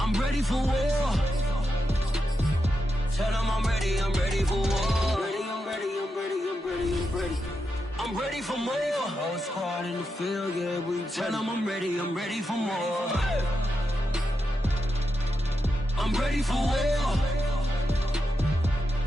I'm ready for war. Tell them I'm ready for war. I'm ready for more. Whole squad in the field, yeah, we tell them I'm ready for more. I'm ready for war.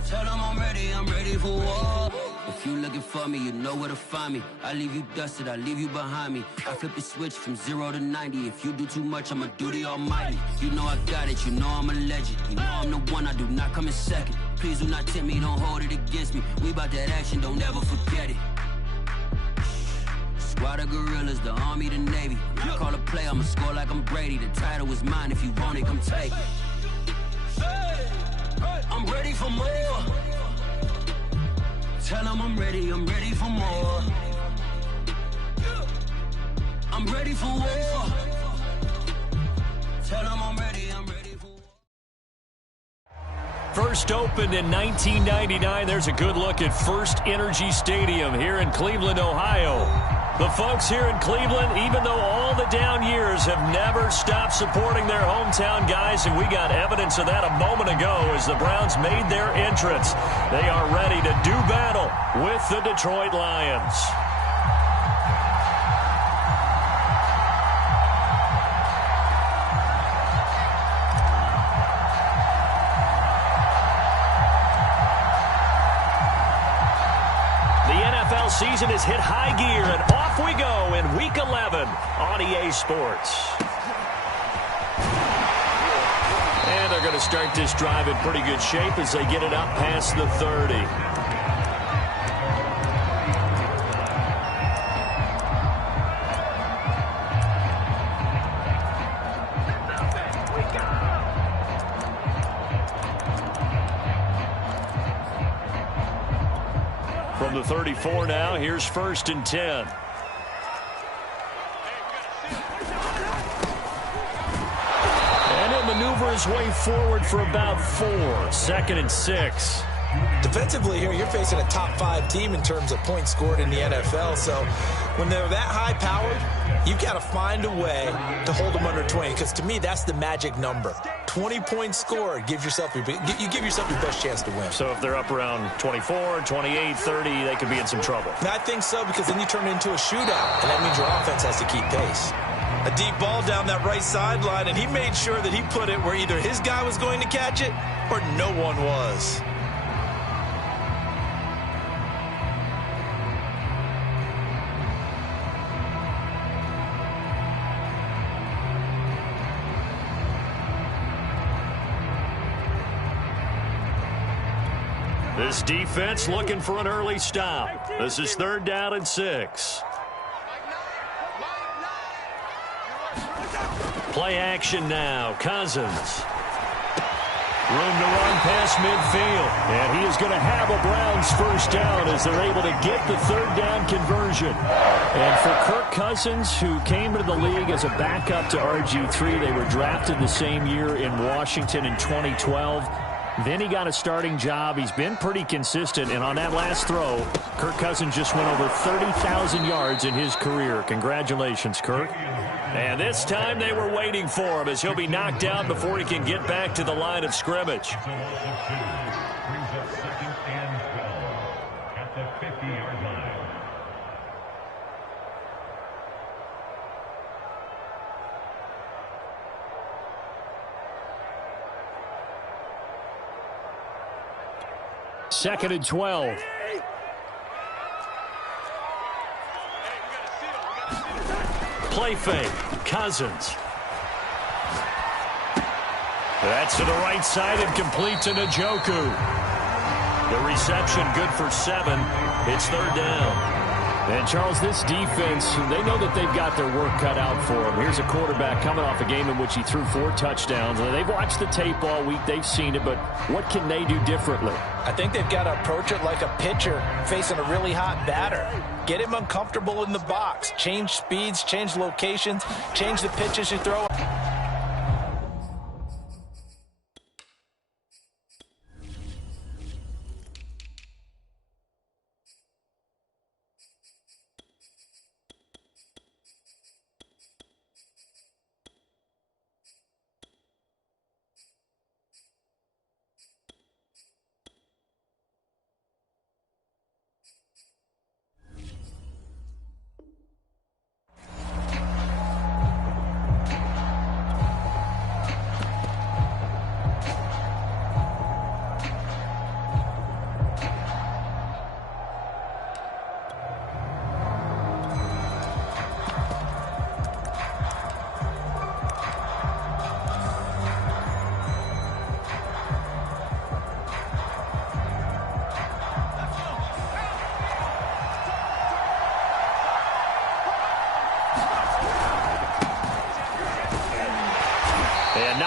Tell them I'm ready for war. If you looking for me, you know where to find me. I leave you dusted, I leave you behind me. I flip the switch from 0 to 90. If you do too much, I'ma do the almighty. You know I got it, you know I'm a legend. You know I'm the one, I do not come in second. Please do not tempt me, don't hold it against me. We bout that action, don't ever forget it. Squad of gorillas, the army, the navy. When I call a play, I'ma score like I'm Brady. The title is mine, if you want it, come take it. I'm ready for more. Tell them I'm ready for more. I'm ready for war. Tell them I'm ready for war. First opened in 1999. There's a good look at First Energy Stadium here in Cleveland, Ohio. The folks here in Cleveland, even though all the down years, have never stopped supporting their hometown guys, and we got evidence of that a moment ago as the Browns made their entrance. They are ready to do battle with the Detroit Lions. Season has hit high gear, and off we go in Week 11 on EA Sports. And they're going to start this drive in pretty good shape as they get it up past the 30. From the 34 now, here's 1st and 10. And he'll maneuver his way forward for about 4. 2nd and 6. Defensively here, you're facing a top 5 team in terms of points scored in the NFL. So when they're that high powered, you got to find a way to hold them under 20. Because to me, that's the magic number. 20 points scored, you give yourself your best chance to win. So if they're up around 24, 28, 30, they could be in some trouble. I think so, because then you turn it into a shootout, and that means your offense has to keep pace. A deep ball down that right sideline, and he made sure that he put it where either his guy was going to catch it or no one was. This defense looking for an early stop. This is 3rd down and 6. Play action now. Cousins. Room to run past midfield. And he is going to have a Browns first down as they're able to get the 3rd down conversion. And for Kirk Cousins, who came into the league as a backup to RG3, they were drafted the same year in Washington in 2012. Then he got a starting job. He's been pretty consistent. And on that last throw, Kirk Cousins just went over 30,000 yards in his career. Congratulations, Kirk. And this time they were waiting for him as he'll be knocked down before he can get back to the line of scrimmage. Second and 12. Play fake. Cousins. That's to the right side and complete to Njoku. The reception good for 7. It's 3rd down. And, Charles, this defense, they know that they've got their work cut out for them. Here's a quarterback coming off a game in which he threw 4 touchdowns. They've watched the tape all week. They've seen it, but what can they do differently? I think they've got to approach it like a pitcher facing a really hot batter. Get him uncomfortable in the box. Change speeds, change locations, change the pitches you throw.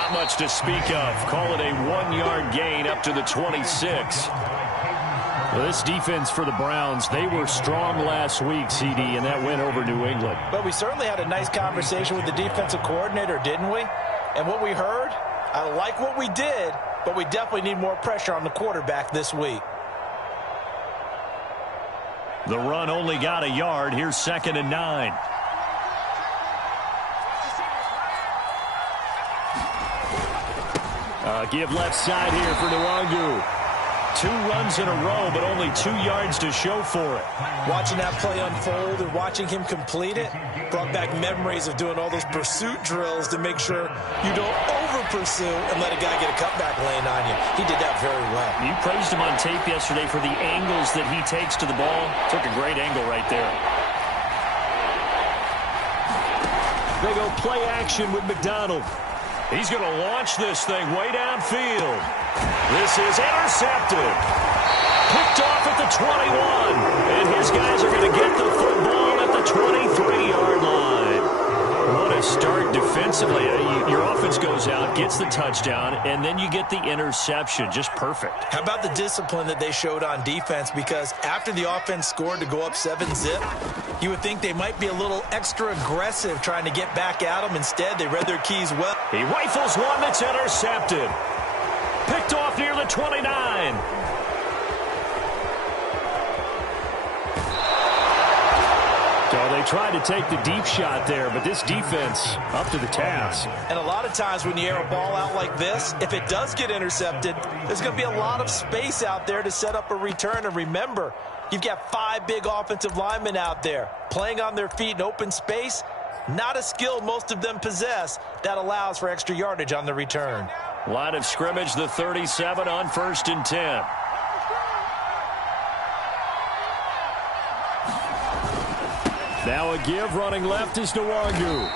Not much to speak of. Call it a 1-yard gain up to the 26. Well, this defense for the Browns, they were strong last week, CD, and that went over New England. But we certainly had a nice conversation with the defensive coordinator, didn't we? And what we heard, I like what we did, but we definitely need more pressure on the quarterback this week. The run only got a yard. Here's 2nd and 9. Give left side here for Nwangu. 2 runs in a row, but only 2 yards to show for it. Watching that play unfold and watching him complete it brought back memories of doing all those pursuit drills to make sure you don't over-pursue and let a guy get a cutback lane on you. He did that very well. You praised him on tape yesterday for the angles that he takes to the ball. Took a great angle right there. They go play action with McDonald. He's going to launch this thing way downfield. This is intercepted. Picked off at the 21. And his guys are going to get the football at the 23-yard line. What a start defensively. Your offense goes out, gets the touchdown, and then you get the interception. Just perfect. How about the discipline that they showed on defense? Because after the offense scored to go up 7-zip, you would think they might be a little extra aggressive trying to get back at them. Instead, they read their keys well. He rifles one that's intercepted. Picked off near the 29. So they tried to take the deep shot there, but this defense up to the task. And a lot of times when you air a ball out like this, if it does get intercepted, there's going to be a lot of space out there to set up a return. And remember, you've got 5 big offensive linemen out there playing on their feet in open space. Not a skill most of them possess that allows for extra yardage on the return. Line of scrimmage, the 37 on 1st and 10. Now a give, running left is Nwangu.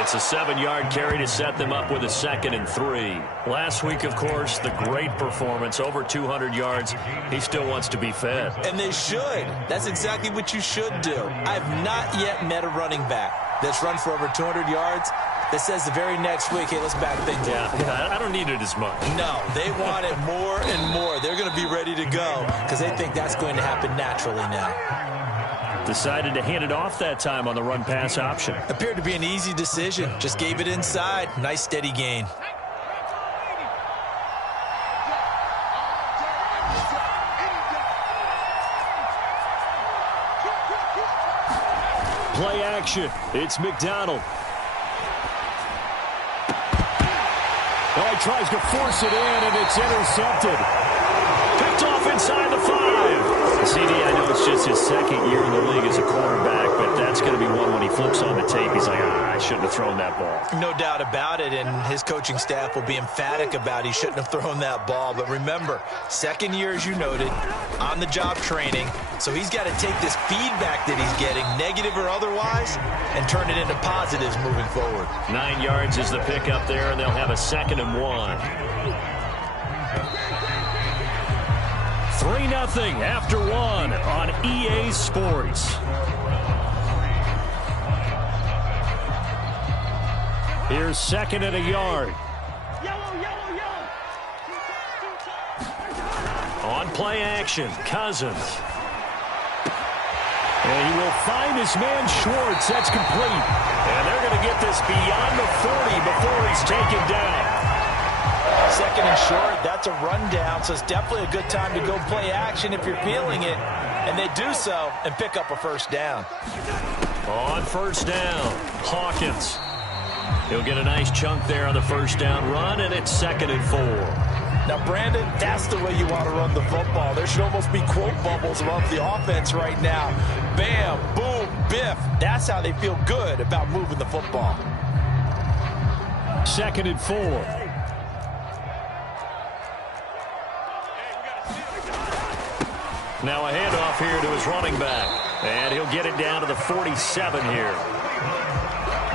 It's a 7-yard carry to set them up with a 2nd and 3. Last week, of course, the great performance, over 200 yards. He still wants to be fed. And they should. That's exactly what you should do. I've not yet met a running back that's run for over 200 yards that says the very next week, hey, let's back things up. Yeah, I don't need it as much. No, they want it more and more. They're going to be ready to go because they think that's going to happen naturally now. Decided to hand it off that time on the run-pass option. Appeared to be an easy decision. Just gave it inside. Nice, steady gain. Play action. It's McDonald. Oh, he tries to force it in, and it's intercepted. Picked off inside the 5. CD, I know it's just his 2nd year in the league as a quarterback, but that's going to be one when he flips on the tape. He's like, I shouldn't have thrown that ball. No doubt about it, and his coaching staff will be emphatic about he shouldn't have thrown that ball. But remember, 2nd year, as you noted, on-the-job training. So he's got to take this feedback that he's getting, negative or otherwise, and turn it into positives moving forward. 9 yards is the pickup there, and they'll have a 2nd and 1. 3-0 after 1 on EA Sports. Here's 2nd and a yard. On play action, Cousins. And he will find his man Schwartz. That's complete. And they're going to get this beyond the 40 before he's taken down. 2nd and short, that's a rundown, so it's definitely a good time to go play action if you're feeling it. And they do so and pick up a 1st down. On 1st down, Hawkins. He'll get a nice chunk there on the 1st down run, and it's 2nd and 4. Now, Brandon, that's the way you want to run the football. There should almost be quote bubbles above the offense right now. Bam, boom, biff. That's how they feel good about moving the football. 2nd and 4. Now a handoff here to his running back. And he'll get it down to the 47 here.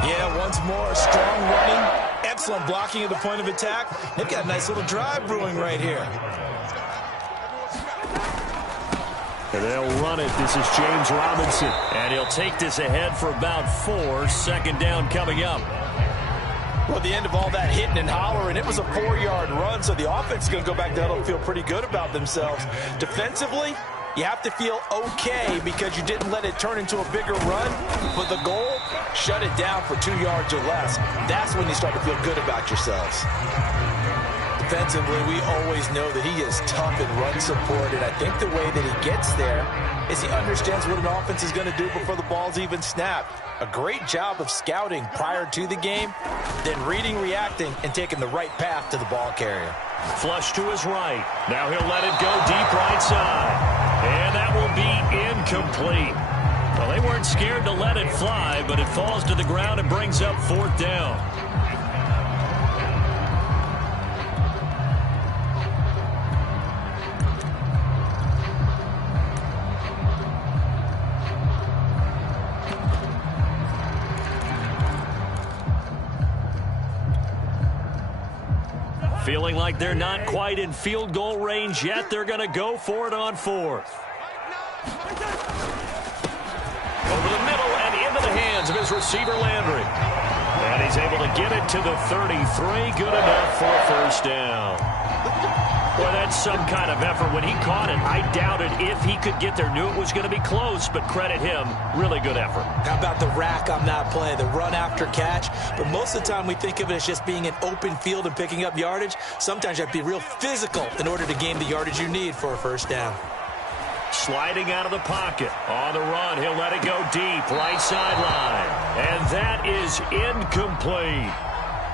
Yeah, once more, strong running. Excellent blocking at the point of attack. They've got a nice little drive brewing right here. And they'll run it. This is James Robinson. And he'll take this ahead for about 4. 2nd down coming up. Well, the end of all that hitting and hollering, it was a 4-yard run, so the offense is going to go back down and feel pretty good about themselves. Defensively, you have to feel okay because you didn't let it turn into a bigger run, but the goal, shut it down for 2 yards or less. That's when you start to feel good about yourselves. Defensively, we always know that he is tough in run support, and I think the way that he gets there is he understands what an offense is going to do before the ball's even snapped. A great job of scouting prior to the game, then reading, reacting, and taking the right path to the ball carrier. Flush to his right. Now he'll let it go deep right side. And that will be incomplete. Well, they weren't scared to let it fly, but it falls to the ground and brings up 4th down. Feeling like they're not quite in field goal range yet. They're going to go for it on 4th. Over the middle and into the hands of his receiver, Landry. And he's able to get it to the 33. Good enough for a 1st down. Well, that's some kind of effort. When he caught it, I doubted if he could get there. Knew it was going to be close, but credit him. Really good effort. How about the rack on that play, the run after catch? But most of the time we think of it as just being an open field and picking up yardage. Sometimes you have to be real physical in order to gain the yardage you need for a 1st down. Sliding out of the pocket. On the run, he'll let it go deep, right sideline. And that is incomplete.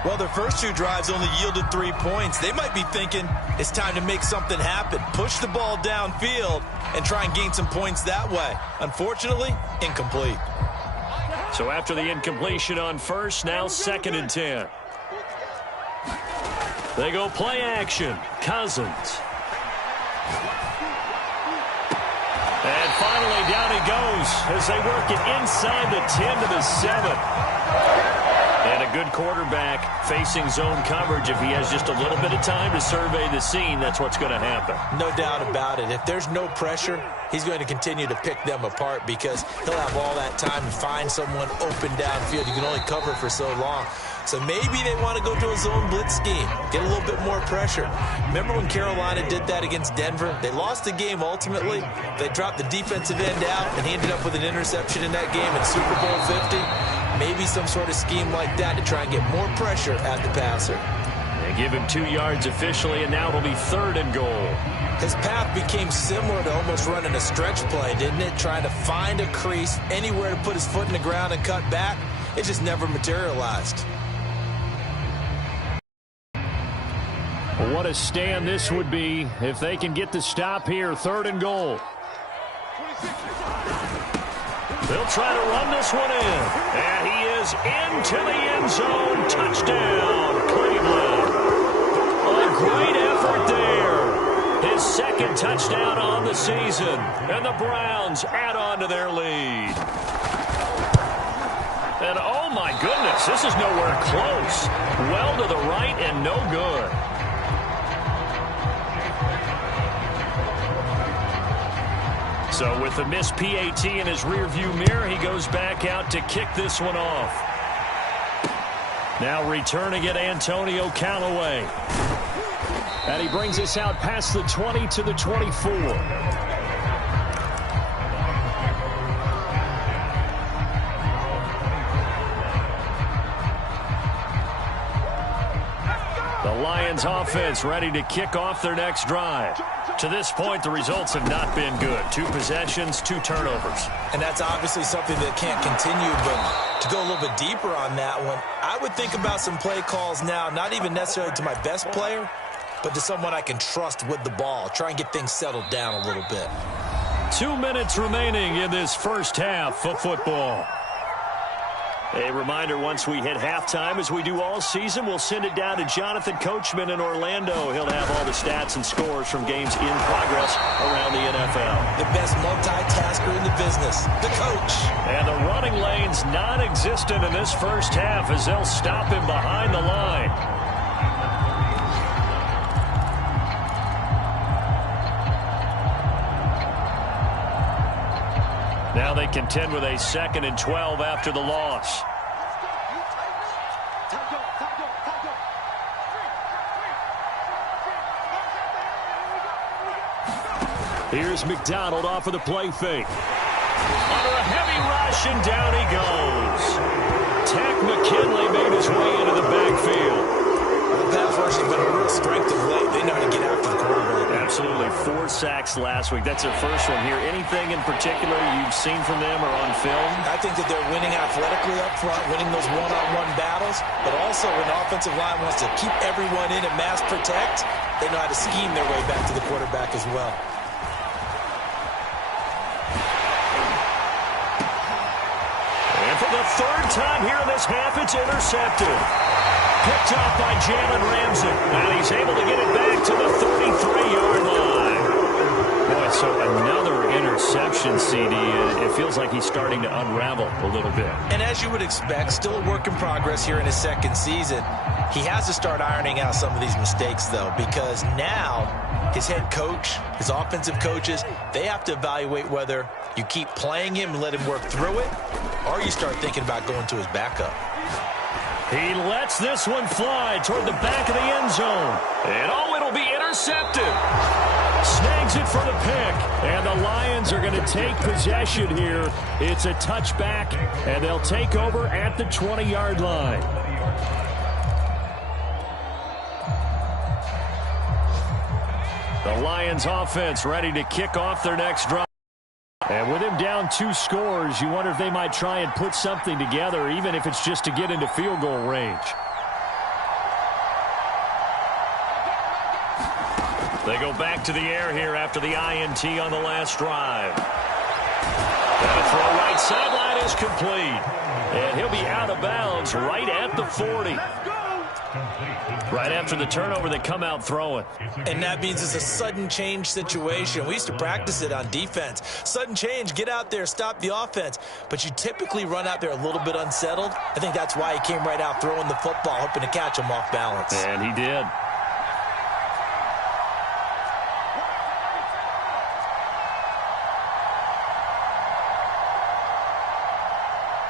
Well, their first 2 drives only yielded 3 points. They might be thinking it's time to make something happen. Push the ball downfield and try and gain some points that way. Unfortunately, incomplete. So after the incompletion on 1st, now 2nd and 10. They go play action. Cousins. And finally down he goes as they work it inside the 10 to the 7. And a good quarterback facing zone coverage. If he has just a little bit of time to survey the scene, that's what's going to happen. No doubt about it. If there's no pressure, he's going to continue to pick them apart because he'll have all that time to find someone open downfield. You can only cover for so long. So maybe they want to go to a zone blitz scheme, get a little bit more pressure. Remember when Carolina did that against Denver? They lost the game ultimately. They dropped the defensive end out, and he ended up with an interception in that game in Super Bowl 50. Maybe some sort of scheme like that to try and get more pressure at the passer. They give him 2 yards officially, and now it'll be 3rd and goal. His path became similar to almost running a stretch play, didn't it? Trying to find a crease, anywhere to put his foot in the ground and cut back. It just never materialized. Well, what a stand this would be if they can get the stop here. 3rd and goal. They'll try to run this one in. And he is into the end zone. Touchdown, Cleveland. A great effort there. His 2nd touchdown on the season. And the Browns add on to their lead. And oh my goodness, this is nowhere close. Well to the right and no good. So with the missed PAT in his rearview mirror, he goes back out to kick this one off. Now returning it, Antonio Callaway. And he brings us out past the 20 to the 24. The Lions offense ready to kick off their next drive. To this point, the results have not been good. 2 possessions, 2 turnovers. And that's obviously something that can't continue, but to go a little bit deeper on that one, I would think about some play calls now, not even necessarily to my best player, but to someone I can trust with the ball. Try and get things settled down a little bit. 2 minutes remaining in this first half of football. A reminder, once we hit halftime, as we do all season, we'll send it down to Jonathan Coachman in Orlando. He'll have all the stats and scores from games in progress around the NFL. The best multitasker in the business, the coach. And the running lane's non-existent in this first half as they'll stop him behind the line. Now they contend with a 2nd and 12 after the loss. Here's McDonald off of the play fake. Under a heavy rush, and down he goes. Takk McKinley made his way into the backfield. The pass rush has been a real strength of late. They know how to get after the quarterback. Absolutely. 4 sacks last week. That's their first one here. Anything in particular you've seen from them or on film? I think that they're winning athletically up front, winning those one-on-one battles, but also when the offensive line wants to keep everyone in and mass protect, they know how to scheme their way back to the quarterback as well. And for the 3rd time here in this half, it's intercepted. Picked off by Jalen Ramsey. And he's able to get it back to the 33-yard line. Boy, so another interception, CD. It feels like he's starting to unravel a little bit. And as you would expect, still a work in progress here in his 2nd season. He has to start ironing out some of these mistakes, though, because now his head coach, his offensive coaches, they have to evaluate whether you keep playing him and let him work through it, or you start thinking about going to his backup. He lets this one fly toward the back of the end zone. And it'll be intercepted. Snags it for the pick. And the Lions are going to take possession here. It's a touchback, and they'll take over at the 20-yard line. The Lions offense ready to kick off their next drive. And with him down 2 scores, you wonder if they might try and put something together, even if it's just to get into field goal range. They go back to the air here after the INT on the last drive. And a throw right sideline is complete. And he'll be out of bounds right at the 40. Right after the turnover, they come out throwing. And that means it's a sudden change situation. We used to practice it on defense. Sudden change, get out there, stop the offense. But you typically run out there a little bit unsettled. I think that's why he came right out throwing the football, hoping to catch him off balance. And he did.